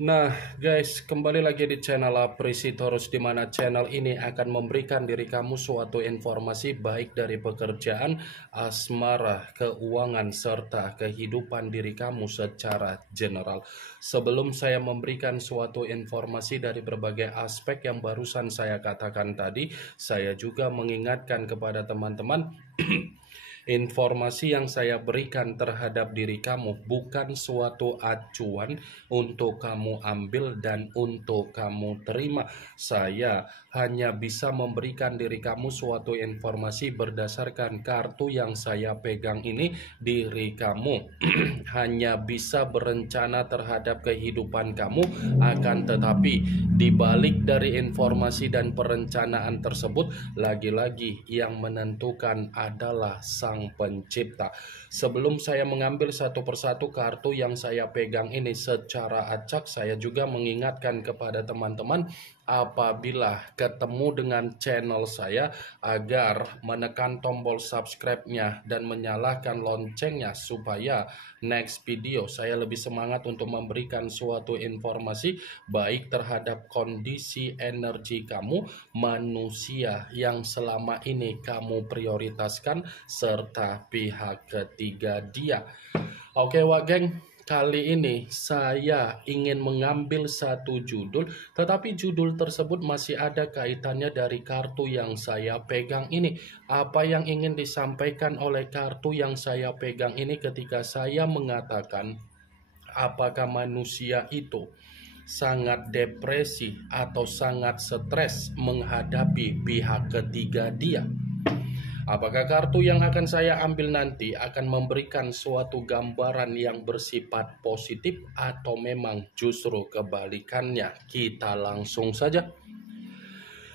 Nah, guys, kembali lagi di channel Apresitorus, di mana channel ini akan memberikan diri kamu suatu informasi baik dari pekerjaan, asmara, keuangan, serta kehidupan diri kamu secara general. Sebelum saya memberikan suatu informasi dari berbagai aspek yang barusan saya katakan tadi, saya juga mengingatkan kepada teman-teman informasi yang saya berikan terhadap diri kamu bukan suatu acuan untuk kamu ambil dan untuk kamu terima. Saya hanya bisa memberikan diri kamu suatu informasi berdasarkan kartu yang saya pegang ini. Diri kamu hanya bisa berencana terhadap kehidupan kamu, akan tetapi di balik dari informasi dan perencanaan tersebut, lagi-lagi yang menentukan adalah Sang Pencipta. Sebelum saya mengambil satu persatu kartu yang saya pegang ini secara acak, saya juga mengingatkan kepada teman-teman apabila ketemu dengan channel saya agar menekan tombol subscribe-nya dan menyalakan loncengnya supaya next video saya lebih semangat untuk memberikan suatu informasi baik terhadap kondisi energi kamu, manusia yang selama ini kamu prioritaskan, serta pihak ketiga dia. Oke, Wak Geng. Kali ini saya ingin mengambil satu judul, tetapi judul tersebut masih ada kaitannya dari kartu yang saya pegang ini. Apa yang ingin disampaikan oleh kartu yang saya pegang ini ketika saya mengatakan apakah manusia itu sangat depresi atau sangat stres menghadapi pihak ketiga dia? Apakah kartu yang akan saya ambil nanti akan memberikan suatu gambaran yang bersifat positif atau memang justru kebalikannya? Kita langsung saja.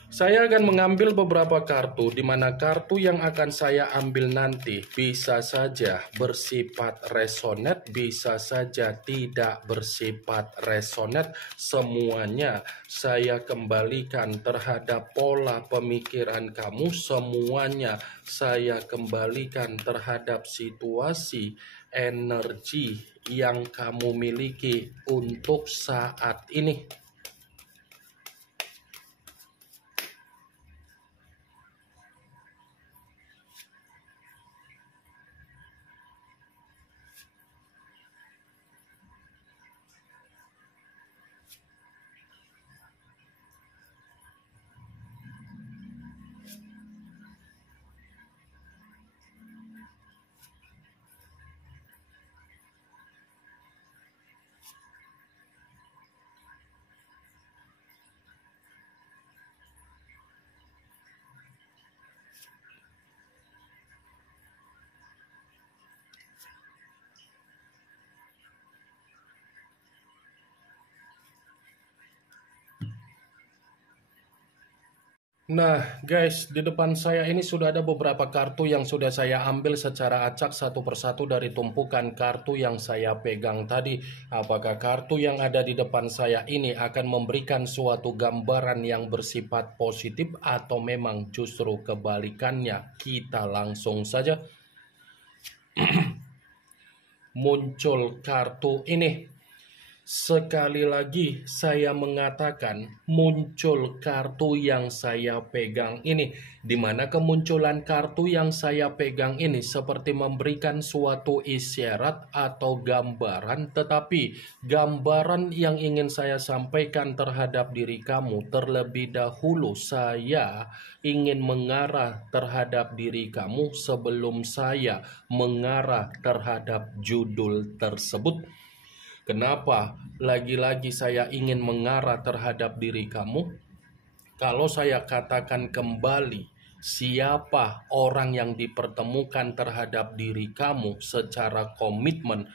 Saya akan mengambil beberapa kartu, di mana kartu yang akan saya ambil nanti bisa saja bersifat resonate, bisa saja tidak bersifat resonate. Semuanya saya kembalikan terhadap pola pemikiran kamu, semuanya saya kembalikan terhadap situasi energi yang kamu miliki untuk saat ini. Nah, guys, di depan saya ini sudah ada beberapa kartu yang sudah saya ambil secara acak satu persatu dari tumpukan kartu yang saya pegang tadi. Apakah kartu yang ada di depan saya ini akan memberikan suatu gambaran yang bersifat positif atau memang justru kebalikannya? Kita langsung saja. Muncul kartu ini. Sekali lagi saya mengatakan muncul kartu yang saya pegang ini, di mana kemunculan kartu yang saya pegang ini seperti memberikan suatu isyarat atau gambaran, tetapi gambaran yang ingin saya sampaikan terhadap diri kamu terlebih dahulu, saya ingin mengarah terhadap diri kamu sebelum saya mengarah terhadap judul tersebut. Kenapa lagi-lagi saya ingin mengarah terhadap diri kamu? Kalau saya katakan kembali, siapa orang yang dipertemukan terhadap diri kamu secara komitmen?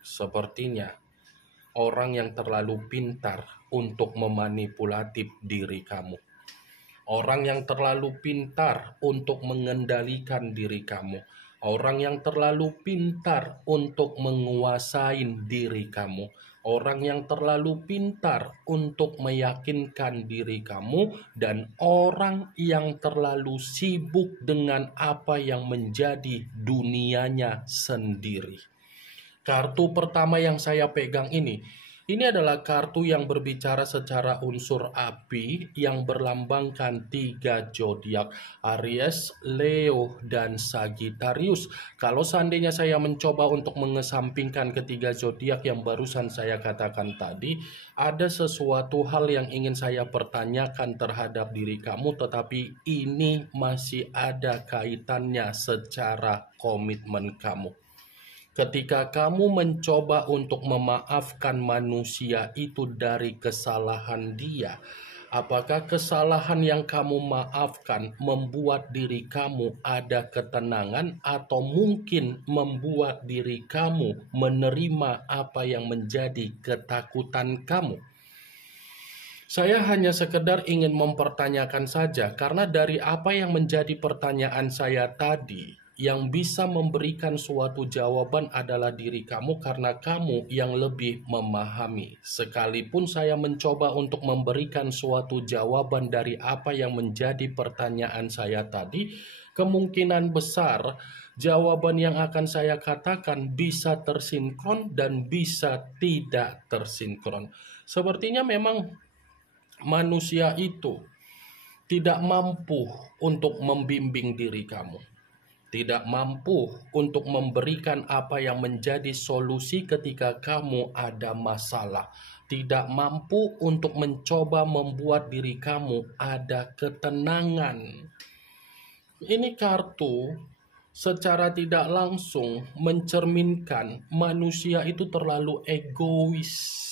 Sepertinya orang yang terlalu pintar untuk memanipulatif diri kamu. Orang yang terlalu pintar untuk mengendalikan diri kamu. Orang yang terlalu pintar untuk menguasai diri kamu. Orang yang terlalu pintar untuk meyakinkan diri kamu. Dan orang yang terlalu sibuk dengan apa yang menjadi dunianya sendiri. Kartu pertama yang saya pegang ini Ini adalah kartu yang berbicara secara unsur api yang berlambangkan 3 zodiak, Aries, Leo, dan Sagittarius. Kalau seandainya saya mencoba untuk mengesampingkan ketiga zodiak yang barusan saya katakan tadi, ada sesuatu hal yang ingin saya pertanyakan terhadap diri kamu, tetapi ini masih ada kaitannya secara komitmen kamu. Ketika kamu mencoba untuk memaafkan manusia itu dari kesalahan dia, apakah kesalahan yang kamu maafkan membuat diri kamu ada ketenangan, atau mungkin membuat diri kamu menerima apa yang menjadi ketakutan kamu? Saya hanya sekedar ingin mempertanyakan saja, karena dari apa yang menjadi pertanyaan saya tadi, yang bisa memberikan suatu jawaban adalah diri kamu, karena kamu yang lebih memahami. Sekalipun saya mencoba untuk memberikan suatu jawaban dari apa yang menjadi pertanyaan saya tadi, kemungkinan besar jawaban yang akan saya katakan bisa tersinkron dan bisa tidak tersinkron. Sepertinya memang manusia itu tidak mampu untuk membimbing diri kamu, tidak mampu untuk memberikan apa yang menjadi solusi ketika kamu ada masalah, tidak mampu untuk mencoba membuat diri kamu ada ketenangan. Ini kartu secara tidak langsung mencerminkan manusia itu terlalu egois.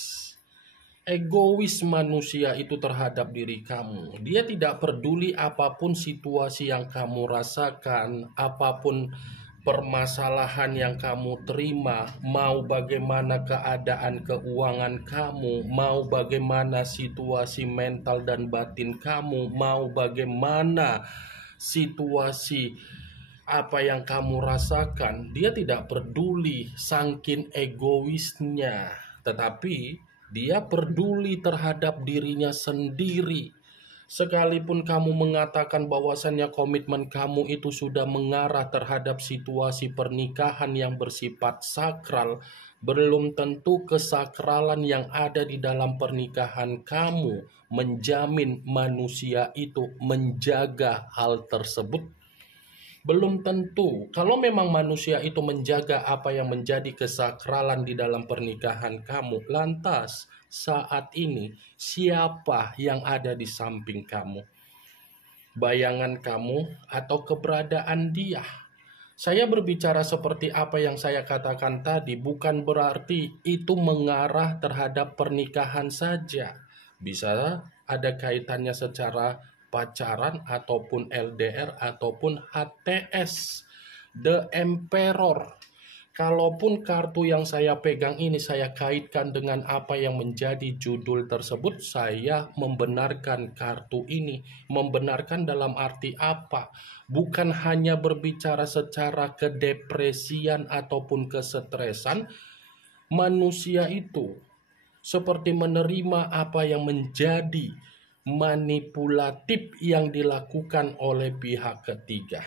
Egois manusia itu terhadap diri kamu. Dia tidak peduli apapun situasi yang kamu rasakan, apapun permasalahan yang kamu terima, mau bagaimana keadaan keuangan kamu, mau bagaimana situasi mental dan batin kamu, mau bagaimana situasi apa yang kamu rasakan, dia tidak peduli saking egoisnya, tetapi dia peduli terhadap dirinya sendiri. Sekalipun kamu mengatakan bahwasannya komitmen kamu itu sudah mengarah terhadap situasi pernikahan yang bersifat sakral, belum tentu kesakralan yang ada di dalam pernikahan kamu menjamin manusia itu menjaga hal tersebut. Belum tentu. Kalau memang manusia itu menjaga apa yang menjadi kesakralan di dalam pernikahan kamu, lantas saat ini siapa yang ada di samping kamu? Bayangan kamu atau keberadaan dia? Saya berbicara seperti apa yang saya katakan tadi, bukan berarti itu mengarah terhadap pernikahan saja. Bisa ada kaitannya secara pacaran ataupun LDR ataupun HTS. The Emperor. Kalaupun kartu yang saya pegang ini saya kaitkan dengan apa yang menjadi judul tersebut, saya membenarkan kartu ini. Membenarkan dalam arti apa? Bukan hanya berbicara secara kedepresian ataupun kesetresan. Manusia itu seperti menerima apa yang menjadi manipulatif yang dilakukan oleh pihak ketiga.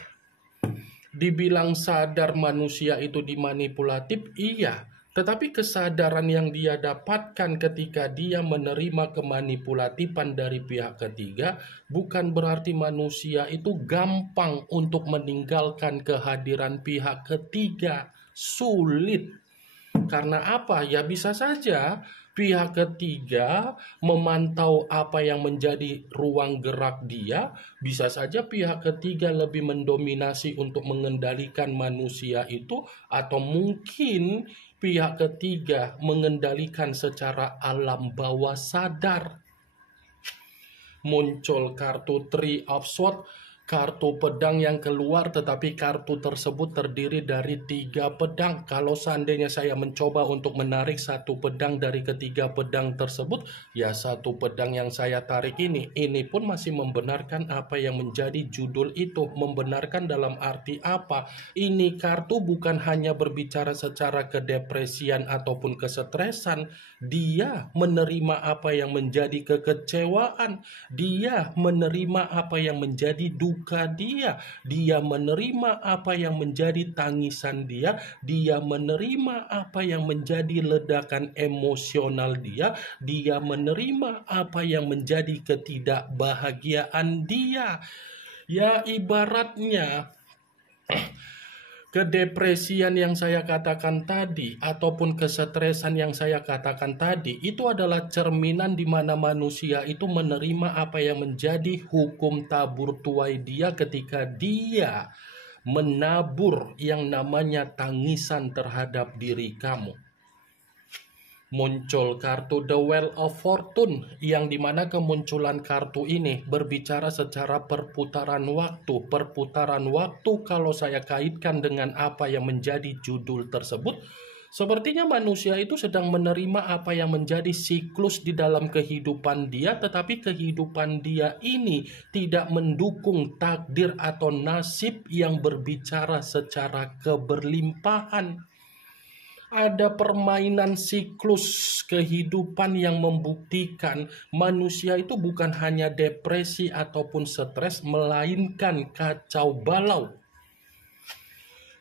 Dibilang sadar manusia itu dimanipulatif, iya. Tetapi kesadaran yang dia dapatkan ketika dia menerima kemanipulatifan dari pihak ketiga, bukan berarti manusia itu gampang untuk meninggalkan kehadiran pihak ketiga. Sulit. Karena apa? Ya bisa saja pihak ketiga memantau apa yang menjadi ruang gerak dia. Bisa saja pihak ketiga lebih mendominasi untuk mengendalikan manusia itu. Atau mungkin pihak ketiga mengendalikan secara alam bawah sadar. Muncul kartu Three of Swords, kartu pedang yang keluar, tetapi kartu tersebut terdiri dari 3 pedang. Kalau seandainya saya mencoba untuk menarik 1 pedang dari ketiga pedang tersebut, ya 1 pedang yang saya tarik ini pun masih membenarkan apa yang menjadi judul itu. Membenarkan dalam arti apa? Ini kartu bukan hanya berbicara secara kedepresian ataupun kesetresan. Dia menerima apa yang menjadi kekecewaan. Dia menerima apa yang menjadi duka duka dia, dia menerima apa yang menjadi tangisan dia, dia menerima apa yang menjadi ledakan emosional dia menerima apa yang menjadi ketidakbahagiaan dia. Ya, ibaratnya kedepresian yang saya katakan tadi ataupun kesetresan yang saya katakan tadi itu adalah cerminan di mana manusia itu menerima apa yang menjadi hukum tabur tuai dia ketika dia menabur yang namanya tangisan terhadap diri kamu. Muncul kartu The Wheel of Fortune yang dimana kemunculan kartu ini berbicara secara perputaran waktu. Perputaran waktu kalau saya kaitkan dengan apa yang menjadi judul tersebut, sepertinya manusia itu sedang menerima apa yang menjadi siklus di dalam kehidupan dia, tetapi kehidupan dia ini tidak mendukung takdir atau nasib yang berbicara secara keberlimpahan. Ada permainan siklus kehidupan yang membuktikan manusia itu bukan hanya depresi ataupun stres, melainkan kacau balau.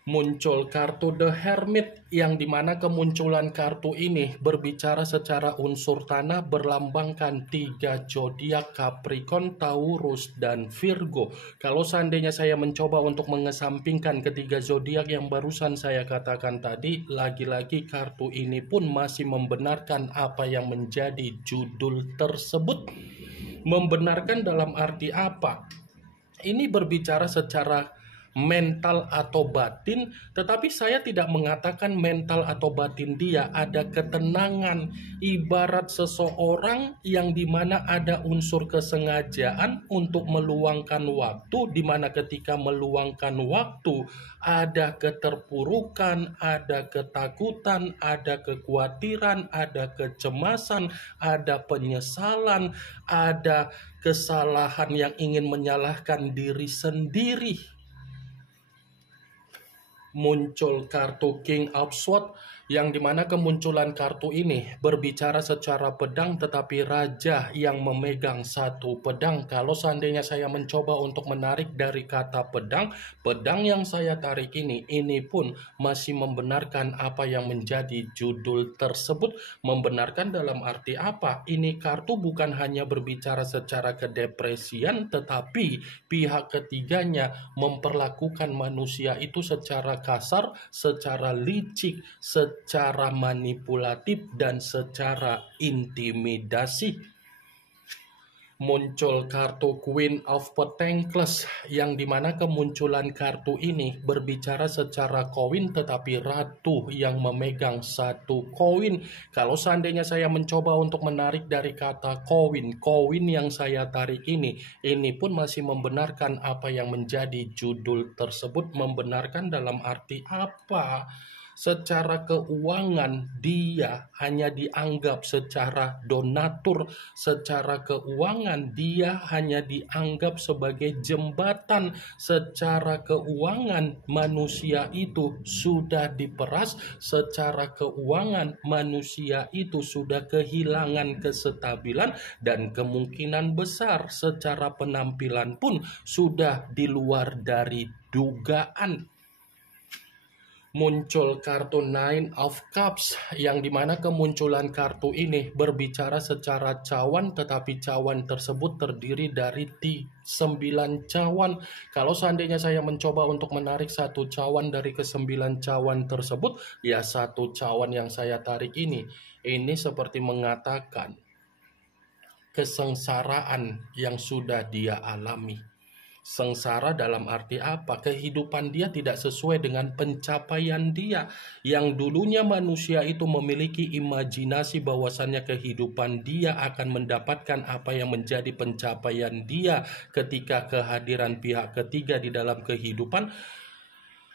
Muncul kartu The Hermit yang dimana kemunculan kartu ini berbicara secara unsur tanah, berlambangkan 3 zodiak Capricorn, Taurus, dan Virgo. Kalau seandainya saya mencoba untuk mengesampingkan ketiga zodiak yang barusan saya katakan tadi, lagi-lagi kartu ini pun masih membenarkan apa yang menjadi judul tersebut. Membenarkan dalam arti apa? Ini berbicara secara mental atau batin, tetapi saya tidak mengatakan mental atau batin dia. Ada ketenangan, ibarat seseorang yang dimana ada unsur kesengajaan untuk meluangkan waktu, dimana ketika meluangkan waktu ada keterpurukan, ada ketakutan, ada kekhawatiran, ada kecemasan, ada penyesalan, ada kesalahan yang ingin menyalahkan diri sendiri. Muncul kartu King of Swords yang dimana kemunculan kartu ini berbicara secara pedang, tetapi raja yang memegang satu pedang. Kalau seandainya saya mencoba untuk menarik dari kata pedang, pedang yang saya tarik ini pun masih membenarkan apa yang menjadi judul tersebut. Membenarkan dalam arti apa? Ini kartu bukan hanya berbicara secara kedepresian, tetapi pihak ketiganya memperlakukan manusia itu secara kasar, secara licik, secara manipulatif, dan secara intimidasi. Muncul kartu Queen of Pentacles yang dimana kemunculan kartu ini berbicara secara koin, tetapi ratu yang memegang satu koin. Kalau seandainya saya mencoba untuk menarik dari kata koin yang saya tarik ini pun masih membenarkan apa yang menjadi judul tersebut. Membenarkan dalam arti apa? Secara keuangan dia hanya dianggap secara donatur, secara keuangan dia hanya dianggap sebagai jembatan, secara keuangan manusia itu sudah diperas, secara keuangan manusia itu sudah kehilangan kestabilan, dan kemungkinan besar secara penampilan pun sudah di luar dari dugaan. Muncul kartu Nine of Cups yang dimana kemunculan kartu ini berbicara secara cawan, tetapi cawan tersebut terdiri dari 9 cawan. Kalau seandainya saya mencoba untuk menarik satu cawan dari ke-9 cawan tersebut, ya satu cawan yang saya tarik ini seperti mengatakan kesengsaraan yang sudah dia alami. Sengsara dalam arti apa? Kehidupan dia tidak sesuai dengan pencapaian dia. Yang dulunya manusia itu memiliki imajinasi bahwasannya kehidupan dia akan mendapatkan apa yang menjadi pencapaian dia ketika kehadiran pihak ketiga di dalam kehidupan,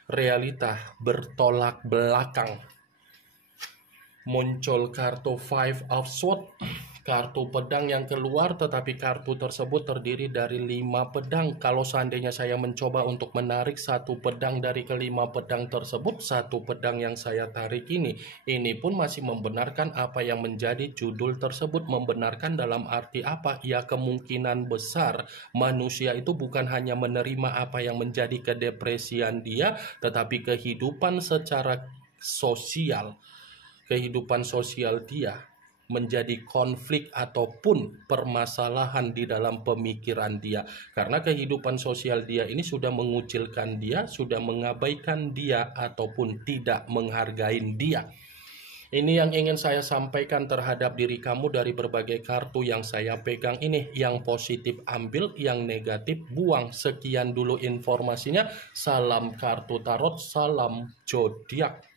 realita bertolak belakang. Muncul kartu Five of Swords. kartu pedang yang keluar, tetapi kartu tersebut terdiri dari 5 pedang. Kalau seandainya saya mencoba untuk menarik satu pedang dari kelima pedang tersebut, satu pedang yang saya tarik ini pun masih membenarkan apa yang menjadi judul tersebut. Membenarkan dalam arti apa? Ya, kemungkinan besar manusia itu bukan hanya menerima apa yang menjadi kedepresian dia, tetapi kehidupan sosial dia menjadi konflik ataupun permasalahan di dalam pemikiran dia, karena kehidupan sosial dia ini sudah mengucilkan dia, sudah mengabaikan dia ataupun tidak menghargai dia. Ini yang ingin saya sampaikan terhadap diri kamu dari berbagai kartu yang saya pegang ini. Yang positif ambil, yang negatif buang. Sekian dulu informasinya. Salam kartu tarot, salam zodiak.